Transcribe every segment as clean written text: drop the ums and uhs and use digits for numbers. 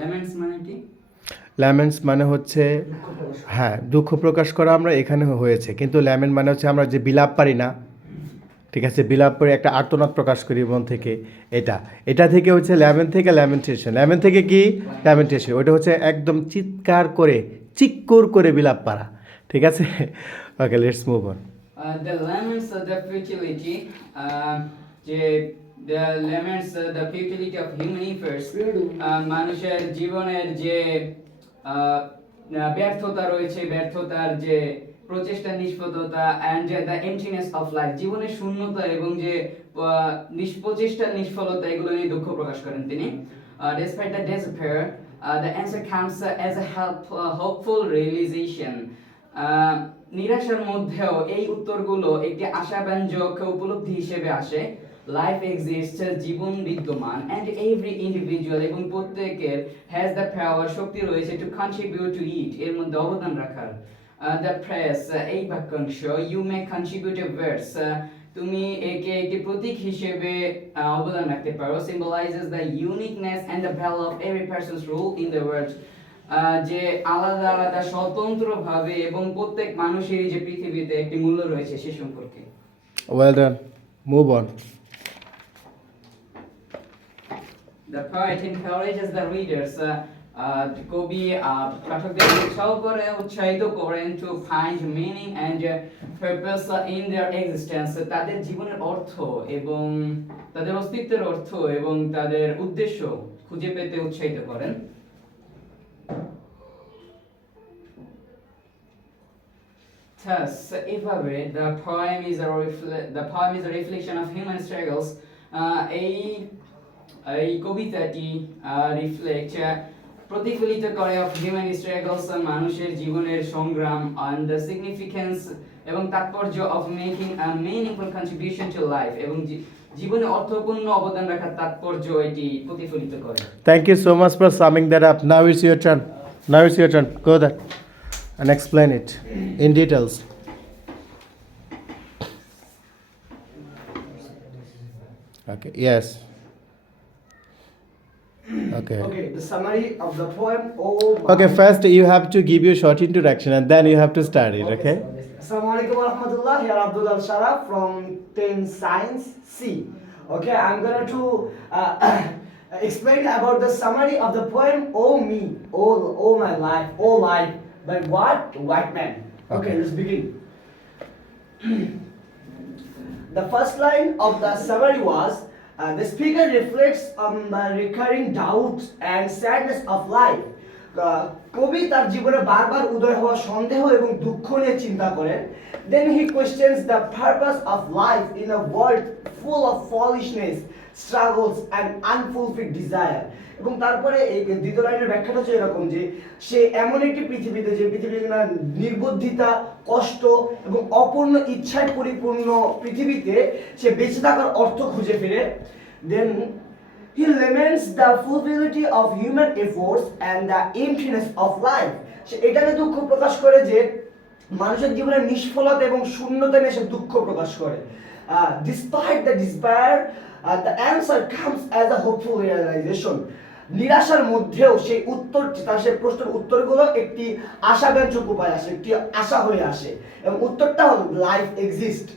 লেমেন্টস মানে কি? ল্যামেন্টস মানে হচ্ছে, হ্যাঁ, দুঃখ প্রকাশ করা আমরা এখানে হয়েছে, কিন্তু ল্যামেন্ট মানে হচ্ছে আমরা যে বিলাপ পারি না, ঠিক আছে, বিলাপ করে একটা আর্তনাদ প্রকাশ করি মন থেকে, এটা এটা থেকে হচ্ছে ল্যামেন্ট থেকে ল্যামেন্টেশন, ল্যামেন্ট থেকে কি ল্যামেন্টেশন, ওইটা হচ্ছে একদম চিৎকার করে চিক্কুর করে বিলাপ পারা, ঠিক আছে। Okay, let's move on. The laments the futility, যে the laments the futility of human efforts, মানুষের জীবনের যে ব্যর্থতা রয়েছে, ব্যর্থতার যে প্রচেষ্টা নিষ্ফলতা, and the emptiness of life, জীবনের শূন্যতা এবং যে নিষ্প্রচেষ্টার নিষ্ফলতা, এগুলো নিয়ে দুঃখ প্রকাশ করেন তিনি। Despite the despair, the answer comes as a hopeful realization. নিরাশার মধ্যেও এই উত্তরগুলো একটি আশাব্যঞ্জক উপলব্ধি হিসেবে আসে। লাইফ এক্সিস্টস, জীবন বিদ্যমান, এন্ড এভরি ইন্ডিভিজুয়াল, এবং প্রত্যেকের হ্যাজ দ্য পাওয়ার, শক্তি রয়েছে, টু কন্ট্রিবিউট টু ইট, এর মধ্যে অবদান রাখার। দ্য প্রেস, এই বাক্যাংশ, you may contribute a verse, তুমি একে একটি প্রতীক হিসেবে অবদান রাখতে পারো। Symbolises the uniqueness and the value of every person's role in the world, যে আলাদা আলাদা স্বতন্ত্রভাবে এবং প্রত্যেক মানুষেরই যে পৃথিবীতে একটি মূল্য রয়েছে সে সম্পর্কে। Well done, move on. The poet encourages the readers, কবি পাঠকদের উৎসাহিত করেন to find meaning and purpose in their existence, তাদের জীবনের অর্থ এবং তাদের অস্তিত্বের অর্থ এবং তাদের উদ্দেশ্য খুঁজে পেতে উৎসাহিত করেন। Thus, এভাবে the poem is a reflection of human struggles, এই কবিতাটি প্রতিফলিত করে of human struggles, মানুষের জীবনের সংগ্রাম, and the significance এবং তাৎপর্য of making a meaningful contribution to life, এবং জীবনে অর্থপূর্ণ অবদান রাখার তাৎপর্য এটি প্রতিফলিত করে। Thank you so much for summing that up. Now it's your turn. Go there and explain it in details. Okay, yes. Okay. Okay, the summary of the poem. Okay, first you have to give your short introduction and then you have to start it, okay? Assalamualaikum warahmatullah. Here Abdul Al Sharaf from 10 Science C. Okay, I'm going to explain about the summary of the poem Oh Me, Oh My Life, Oh Life by what? White Man. Okay, let's begin. The first line of the summary was, the speaker reflects on the recurring doubts and sadness of life. কবি তার জীবনে বারবার উদয় হওয়া সন্দেহ এবং দুঃখ নিয়ে চিন্তা করেন। Then he questions the purpose of life in a world full of foolishness, struggles and unfulfilled desire. এবং তারপরে এই দ্বিতীয় লাইনের ব্যাখ্যাটা হচ্ছে এরকম যে সে এমন একটি পৃথিবীতে, যে পৃথিবীর নির্বুদ্ধিতা, কষ্ট এবং অপূর্ণ ইচ্ছায় পরিপূর্ণ পৃথিবীতে সে বেঁচে থাকার অর্থ খুঁজে ফিরে। Then he laments the futility of human efforts and the emptiness of life. সে এটাকে দুঃখ প্রকাশ করে যে মানুষের জীবনের নিষ্ফলতা এবং শূন্যতা নিয়ে সে দুঃখ প্রকাশ করে। Despite the despair, the answer comes as a hopeful realization. নিরাশার মধ্যেও সেই উত্তরটি, তার সেই প্রশ্নের উত্তরগুলো একটি আশাব্যঞ্জক উপায় আসে, একটি আশা হয়ে আসে, এবং উত্তরটা হলো লাইফ এক্সিস্ট,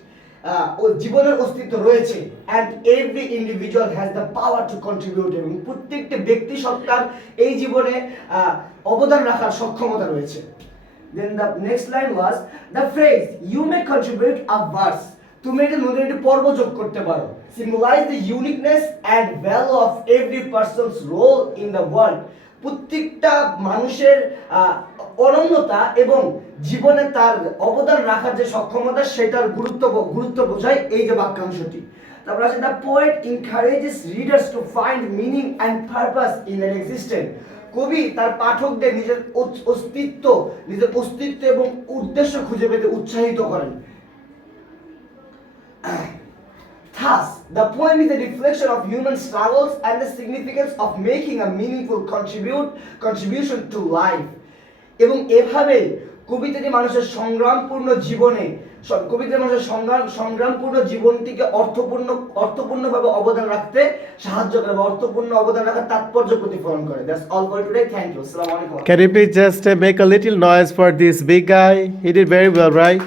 ও জীবনের অস্তিত্ব রয়েছে, and every individual has the power two contribute, এবং প্রত্যেকটি ব্যক্তি সত্তার এই জীবনে অবদান রাখার সক্ষমতা রয়েছে। Then the next line was the phrase you may contribute a verse, তুমি এটা নতুন একটি পর্ব যোগ করতে পারো। Symbolize the uniqueness and value of every person's role in the world, প্রত্যেকটা মানুষের অনন্যতা এবং জীবনে তার অবদান রাখার যে সক্ষমতা, সেটার গুরুত্ব বোঝায় এই যে বাক্যাংশটি। তারপর আছে the poet encourages readers to find meaning and purpose in their existence, কবি তার পাঠকদের নিজের অস্তিত্ব এবং উদ্দেশ্য খুঁজে পেতে উৎসাহিত করেন। Thus, the poem is a reflection of human struggles and the significance of making a meaningful contribution to life. এবং এভাবে কবিতাটি মানুষের সংগ্রামপূর্ণ জীবনে কবিতার মাঝে সংগ্রামপূর্ণ জীবনটিকে অর্থপূর্ণভাবে অবদান রাখতে সাহায্য করে বা অর্থপূর্ণ অবদান রাখার তাৎপর্য প্রতিফলন করে। That's all for today, thank you, আসসালামু আলাইকুম। Can you please just make a little noise for this big guy? He did very well, right?